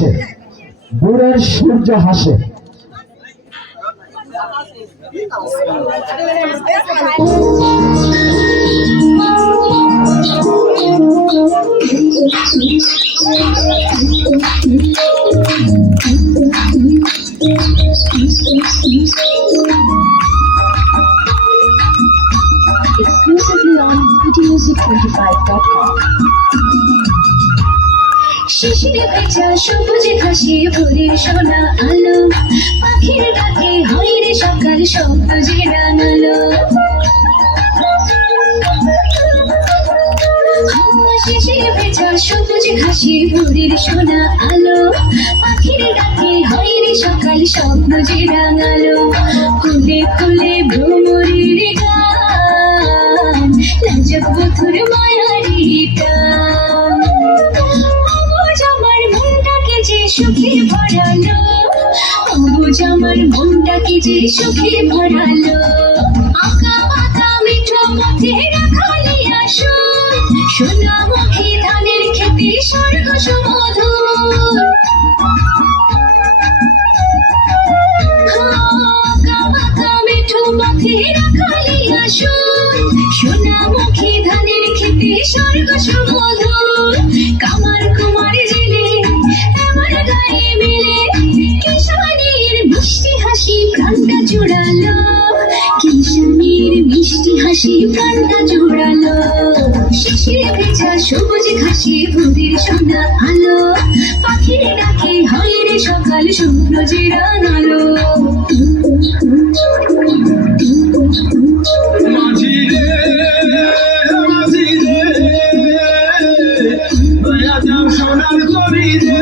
আসে, দূরের সূর্য হাসে। Exclusively on videomusic25.com. শিশিরে ভেজা সবুজে ঘাসে ভোরের সোনা আলো, পাখির ডাকে হয় রে সকাল শব্দ যে রাঙালো। শিশিরে ভেজা সবুজে ঘাসে ভোরের সোনা আলো, পাখির ডাকে হয় রে সকাল স্বপ্ন যে রাঙালো। ফুলে ফুলে ভ্রমরের গান, লাজক বধুর মায়ারি টান। অবুঝ আমার মনটাকে যে সুখে ভরালো, অবুঝ আমার মনটাকে যে সুখে ভরালো। আঁকা বাঁকা মিঠো পথে রাখালি আসুন, সোনামুখী ধানের খেতে স্বর্গ সুমধুর। আঁকা বাঁকা মিঠো পথে রাখালি আসুন, সোনামুখী ধানের খেতে স্বর্গ সুমধুর। কামার কুমার জেলে আমার গায়ে মিলে, কিশানীর মিষ্টি হাসি প্রাণটা জুড়ালো, কিশানীর মিষ্টি হাসি প্রাণটা জুড়ালো। শিশিরে ভেজা সবুজ ঘাসে ভোরের সোনা আলো, পাখির ডাকে হয় রে সকাল স্বপ্ন যে রাঙালো। মাঝি রে মাঝি রে, দয়া যাও সোনার তরি রে।